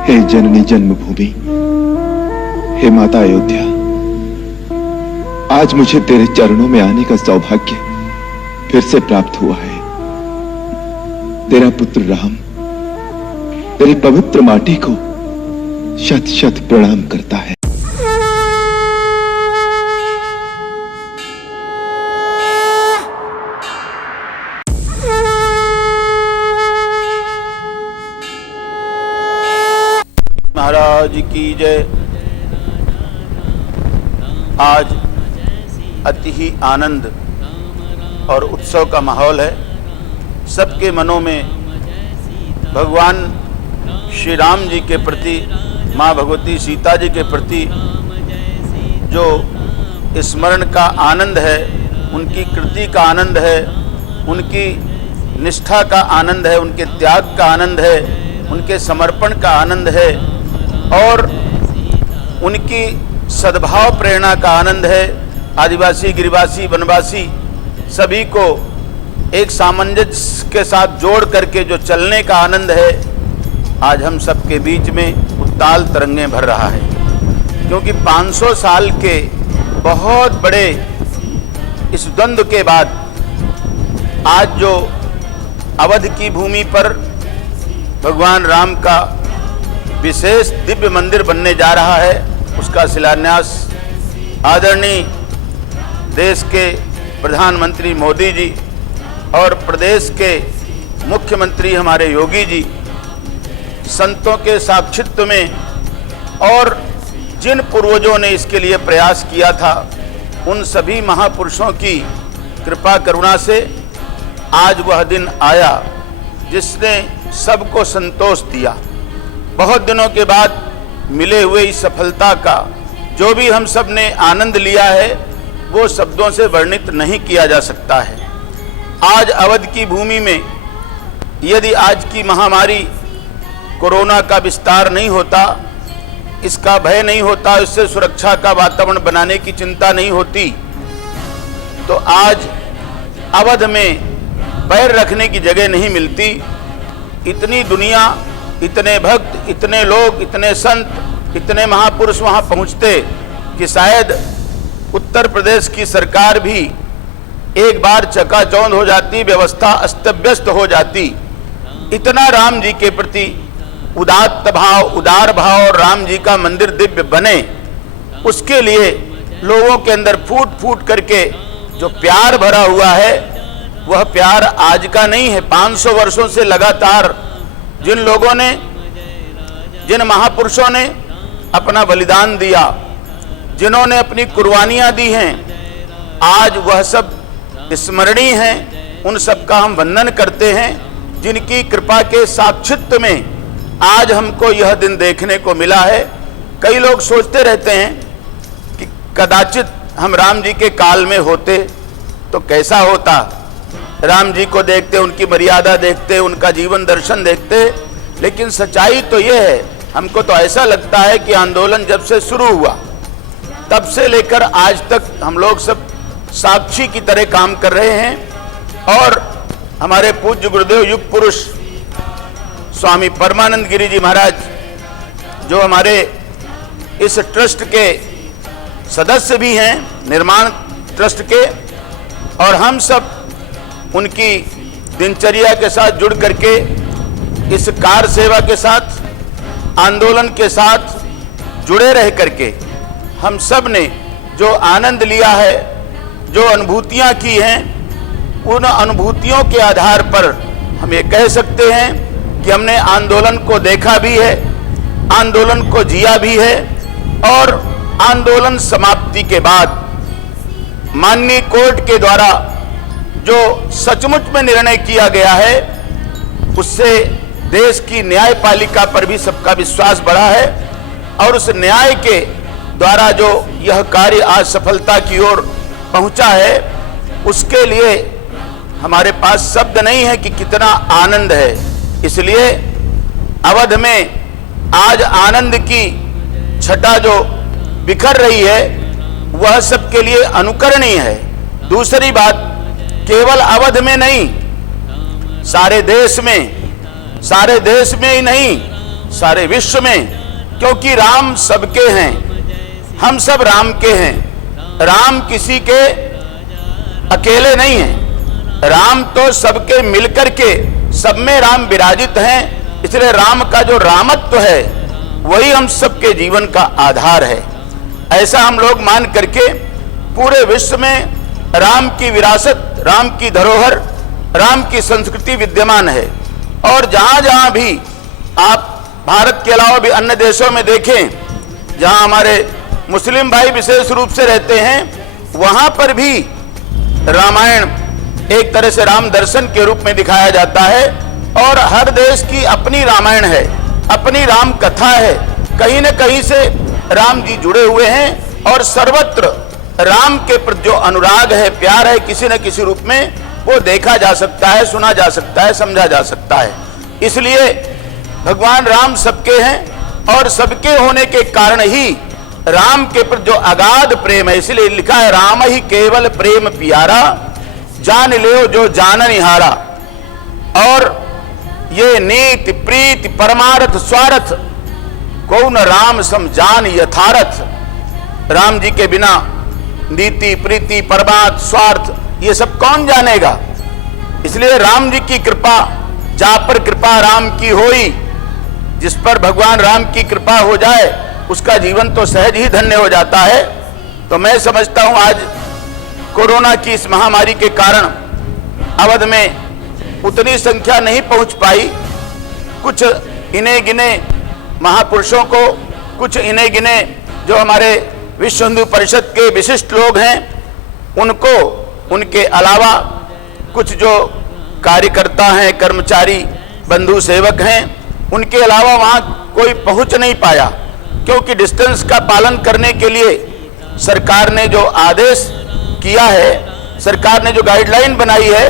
हे जननी जन्मभूमि, हे माता अयोध्या, आज मुझे तेरे चरणों में आने का सौभाग्य फिर से प्राप्त हुआ है। तेरा पुत्र राम तेरी पवित्र माटी को शत शत प्रणाम करता है। महाराज की जय। आज अति ही आनंद और उत्सव का माहौल है। सबके मनों में भगवान श्री राम जी के प्रति, माँ भगवती सीता जी के प्रति जो स्मरण का आनंद है, उनकी कृति का आनंद है, उनकी निष्ठा का आनंद है, उनके त्याग का आनंद है, उनके समर्पण का आनंद है और उनकी सद्भाव प्रेरणा का आनंद है। आदिवासी, गिरिवासी, वनवासी सभी को एक सामंजस्य के साथ जोड़ करके जो चलने का आनंद है, आज हम सबके बीच में उत्ताल तरंगें भर रहा है। क्योंकि 500 साल के बहुत बड़े इस द्वंद्व के बाद आज जो अवध की भूमि पर भगवान राम का विशेष दिव्य मंदिर बनने जा रहा है, उसका शिलान्यास आदरणीय देश के प्रधानमंत्री मोदी जी और प्रदेश के मुख्यमंत्री हमारे योगी जी, संतों के साक्षित्व में और जिन पूर्वजों ने इसके लिए प्रयास किया था, उन सभी महापुरुषों की कृपा करुणा से आज वह दिन आया जिसने सबको संतोष दिया। बहुत दिनों के बाद मिले हुए इस सफलता का जो भी हम सब ने आनंद लिया है, वो शब्दों से वर्णित नहीं किया जा सकता है। आज अवध की भूमि में यदि आज की महामारी कोरोना का विस्तार नहीं होता, इसका भय नहीं होता, इससे सुरक्षा का वातावरण बनाने की चिंता नहीं होती, तो आज अवध में पैर रखने की जगह नहीं मिलती। इतनी दुनिया, इतने भक्त, इतने लोग, इतने संत, इतने महापुरुष वहाँ पहुँचते कि शायद उत्तर प्रदेश की सरकार भी एक बार चकाचौंध हो जाती, व्यवस्था अस्त-व्यस्त हो जाती। इतना राम जी के प्रति उदात्त भाव, उदार भाव और राम जी का मंदिर दिव्य बने, उसके लिए लोगों के अंदर फूट फूट करके जो प्यार भरा हुआ है, वह प्यार आज का नहीं है। 500 वर्षों से लगातार जिन लोगों ने, जिन महापुरुषों ने अपना बलिदान दिया, जिन्होंने अपनी कुर्बानियां दी हैं, आज वह सब स्मरणीय हैं। उन सब का हम वंदन करते हैं, जिनकी कृपा के साक्षित्व में आज हमको यह दिन देखने को मिला है। कई लोग सोचते रहते हैं कि कदाचित हम राम जी के काल में होते तो कैसा होता। राम जी को देखते, उनकी मर्यादा देखते, उनका जीवन दर्शन देखते, लेकिन सच्चाई तो यह है, हमको तो ऐसा लगता है कि आंदोलन जब से शुरू हुआ तब से लेकर आज तक हम लोग सब साक्षी की तरह काम कर रहे हैं। और हमारे पूज्य गुरुदेव युग पुरुष स्वामी परमानंद गिरी जी महाराज, जो हमारे इस ट्रस्ट के सदस्य भी हैं, निर्माण ट्रस्ट के, और हम सब उनकी दिनचर्या के साथ जुड़ करके इस कार सेवा के साथ, आंदोलन के साथ जुड़े रह करके हम सब ने जो आनंद लिया है, जो अनुभूतियां की हैं, उन अनुभूतियों के आधार पर हम ये कह सकते हैं कि हमने आंदोलन को देखा भी है, आंदोलन को जिया भी है और आंदोलन समाप्ति के बाद माननीय कोर्ट के द्वारा जो सचमुच में निर्णय किया गया है, उससे देश की न्यायपालिका पर भी सबका विश्वास बढ़ा है। और उस न्याय के द्वारा जो यह कार्य आज सफलता की ओर पहुंचा है, उसके लिए हमारे पास शब्द नहीं है कि कितना आनंद है। इसलिए अवध में आज आनंद की छटा जो बिखर रही है, वह सबके लिए अनुकरणीय है। दूसरी बात, केवल अवध में नहीं, सारे देश में ही नहीं, सारे विश्व में, क्योंकि राम सबके हैं, हम सब राम के हैं। राम किसी के अकेले नहीं है, राम तो सबके मिलकर के सब में राम विराजित हैं। इसलिए राम का जो रामत्व है वही हम सबके जीवन का आधार है। ऐसा हम लोग मान करके पूरे विश्व में राम की विरासत, राम की धरोहर, राम की संस्कृति विद्यमान है। और जहां जहां भी आप भारत के अलावा भी अन्य देशों में देखें, जहां हमारे मुस्लिम भाई विशेष रूप से रहते हैं, वहां पर भी रामायण एक तरह से राम दर्शन के रूप में दिखाया जाता है। और हर देश की अपनी रामायण है, अपनी राम कथा है, कहीं न कहीं से राम जी जुड़े हुए हैं। और सर्वत्र राम के प्रति जो अनुराग है, प्यार है, किसी न किसी रूप में वो देखा जा सकता है, सुना जा सकता है, समझा जा सकता है। इसलिए भगवान राम सबके हैं और सबके होने के कारण ही राम के प्रति जो अगाध प्रेम है, इसलिए लिखा है राम ही केवल प्रेम प्यारा, जान ले जो जान निहारा। और ये नीति प्रीति परमार्थ स्वार्थ कौन राम सम जान यथार्थ। राम जी के बिना नीति प्रीति परमार्थ स्वार्थ ये सब कौन जानेगा। इसलिए राम जी की कृपा, जा पर कृपा राम की होई, जिस पर भगवान राम की कृपा हो जाए उसका जीवन तो सहज ही धन्य हो जाता है। तो मैं समझता हूं आज कोरोना की इस महामारी के कारण अवध में उतनी संख्या नहीं पहुंच पाई। कुछ इने गिने महापुरुषों को, कुछ इने गिने जो हमारे विश्व हिंदू परिषद के विशिष्ट लोग हैं उनको, उनके अलावा कुछ जो कार्यकर्ता हैं, कर्मचारी, बंधु सेवक हैं, उनके अलावा वहां कोई पहुंच नहीं पाया। क्योंकि डिस्टेंस का पालन करने के लिए सरकार ने जो आदेश किया है, सरकार ने जो गाइडलाइन बनाई है,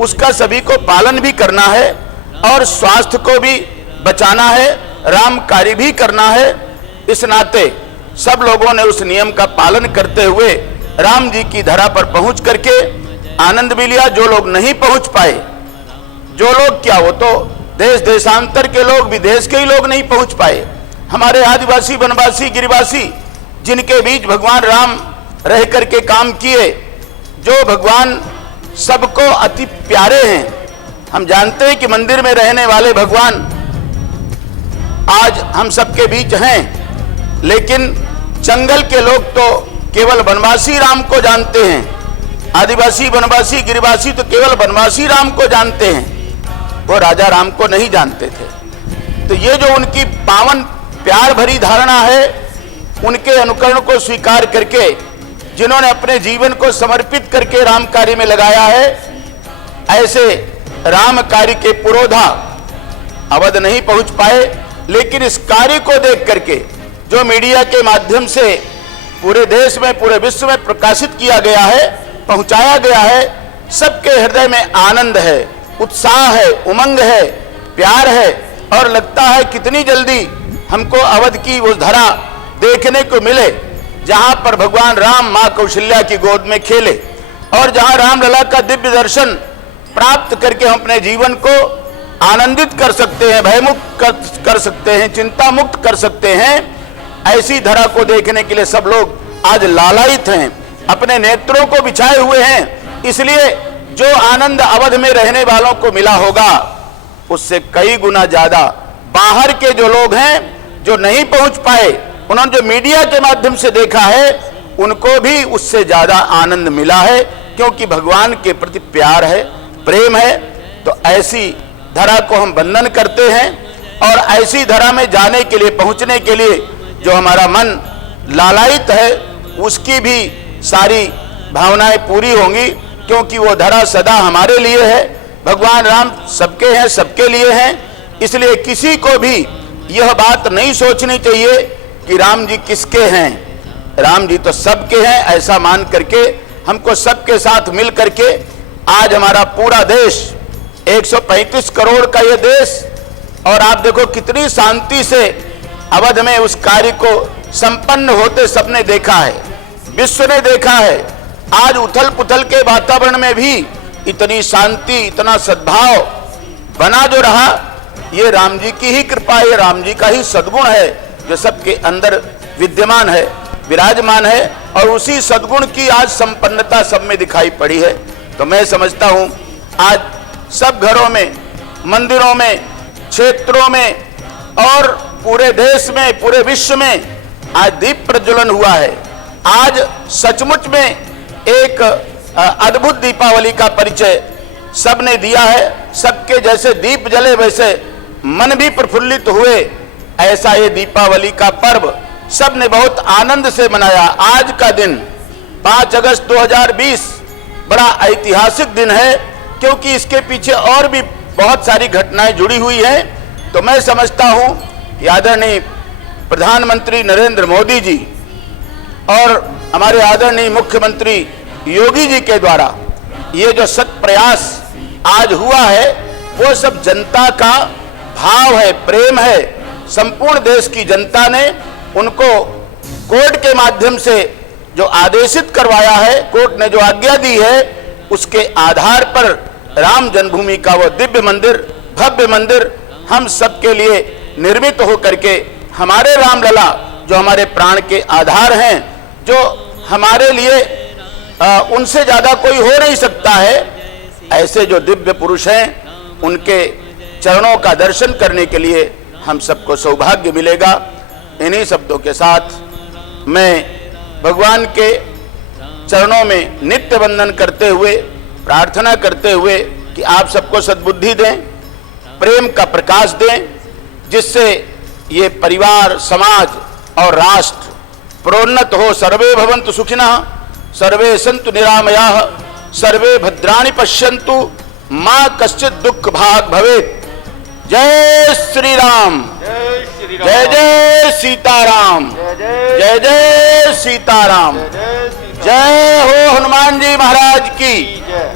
उसका सभी को पालन भी करना है और स्वास्थ्य को भी बचाना है, राम कार्य भी करना है। इस नाते सब लोगों ने उस नियम का पालन करते हुए राम जी की धरा पर पहुंच करके आनंद भी लिया। जो लोग नहीं पहुंच पाए, जो लोग क्या, वो तो देश देशांतर के लोग, विदेश के ही लोग नहीं पहुंच पाए, हमारे आदिवासी वनवासी गिरिवासी जिनके बीच भगवान राम रह करके काम किए, जो भगवान सबको अति प्यारे हैं। हम जानते हैं कि मंदिर में रहने वाले भगवान आज हम सबके बीच हैं, लेकिन जंगल के लोग तो केवल वनवासी राम को जानते हैं, आदिवासी वनवासी गिरिवासी तो केवल वनवासी राम को जानते हैं, वो राजा राम को नहीं जानते थे। तो ये जो उनकी पावन प्यार भरी धारणा है, उनके अनुकरण को स्वीकार करके जिन्होंने अपने जीवन को समर्पित करके राम कार्य में लगाया है, ऐसे राम कार्य के पुरोधा अवध नहीं पहुंच पाए। लेकिन इस कार्य को देख करके जो मीडिया के माध्यम से पूरे देश में, पूरे विश्व में प्रकाशित किया गया है, पहुंचाया गया है, सबके हृदय में आनंद है, उत्साह है, उमंग है, प्यार है। और लगता है कितनी जल्दी हमको अवध की वो धरा देखने को मिले जहां पर भगवान राम मां कौशल्या की गोद में खेले, और जहां रामलला का दिव्य दर्शन प्राप्त करके हम अपने जीवन को आनंदित कर सकते हैं, भयमुक्त कर सकते हैं, चिंता मुक्त कर सकते हैं। ऐसी धरा को देखने के लिए सब लोग आज लालायित हैं, अपने नेत्रों को बिछाए हुए हैं। इसलिए जो आनंद अवध में रहने वालों को मिला होगा, उससे कई गुना ज्यादा बाहर के जो लोग हैं, जो नहीं पहुंच पाए, उन्होंने जो मीडिया के माध्यम से देखा है, उनको भी उससे ज्यादा आनंद मिला है, क्योंकि भगवान के प्रति प्यार है, प्रेम है। तो ऐसी धरा को हम वंदन करते हैं, और ऐसी धरा में जाने के लिए, पहुंचने के लिए जो हमारा मन लालायित है, उसकी भी सारी भावनाएं पूरी होंगी, क्योंकि वो धरा सदा हमारे लिए है। भगवान राम सबके हैं, सबके लिए हैं। इसलिए किसी को भी यह बात नहीं सोचनी चाहिए कि राम जी किसके हैं, राम जी तो सबके हैं। ऐसा मान करके हमको सबके साथ मिल करके आज हमारा पूरा देश 135 करोड़ का ये देश, और आप देखो कितनी शांति से अवध में उस कार्य को संपन्न होते सबने देखा है, विश्व ने देखा है। आज उथल पुथल के वातावरण में भी इतनी शांति, इतना सद्भाव बना जो रहा, ये राम जी की ही कृपा, ये राम जी का ही सद्गुण है जो सबके अंदर विद्यमान है, विराजमान है, और उसी सद्गुण की आज संपन्नता सब में दिखाई पड़ी है। तो मैं समझता हूं आज सब घरों में, मंदिरों में, क्षेत्रों में और पूरे देश में, पूरे विश्व में आज दीप प्रज्वलन हुआ है। आज सचमुच में एक अद्भुत दीपावली का परिचय सबने दिया है। सबके जैसे दीप जले वैसे मन भी प्रफुल्लित हुए। ऐसा ये दीपावली का पर्व सबने बहुत आनंद से मनाया। आज का दिन 5 अगस्त 2020 बड़ा ऐतिहासिक दिन है, क्योंकि इसके पीछे और भी बहुत सारी घटनाएं जुड़ी हुई हैं। तो मैं समझता हूं कि आदरणीय प्रधानमंत्री नरेंद्र मोदी जी और हमारे आदरणीय मुख्यमंत्री योगी जी के द्वारा ये जो सत प्रयास आज हुआ है, वो सब जनता का भाव है, प्रेम है। संपूर्ण देश की जनता ने उनको कोर्ट के माध्यम से जो आदेशित करवाया है, कोर्ट ने जो आज्ञा दी है, उसके आधार पर राम जन्मभूमि का वो दिव्य मंदिर, भव्य मंदिर हम सबके लिए निर्मित हो करके हमारे रामलला जो हमारे प्राण के आधार हैं, जो हमारे लिए उनसे ज्यादा कोई हो नहीं सकता है, ऐसे जो दिव्य पुरुष हैं, उनके चरणों का दर्शन करने के लिए हम सबको सौभाग्य मिलेगा। इन्हीं शब्दों के साथ मैं भगवान के चरणों में नित्य वंदन करते हुए, प्रार्थना करते हुए कि आप सबको सद्बुद्धि दें, प्रेम का प्रकाश दें, जिससे ये परिवार, समाज और राष्ट्र प्रोन्नत हो। सर्वे भवन्तु सुखिनः, सर्वे सन्तु निरामयाः, सर्वे भद्राणि पश्यन्तु, मां कश्चित् दुःख भाग् भवेत्। जय श्री राम, जय जय सीताराम, जय जय सीताराम, जय हो हनुमान जी महाराज की।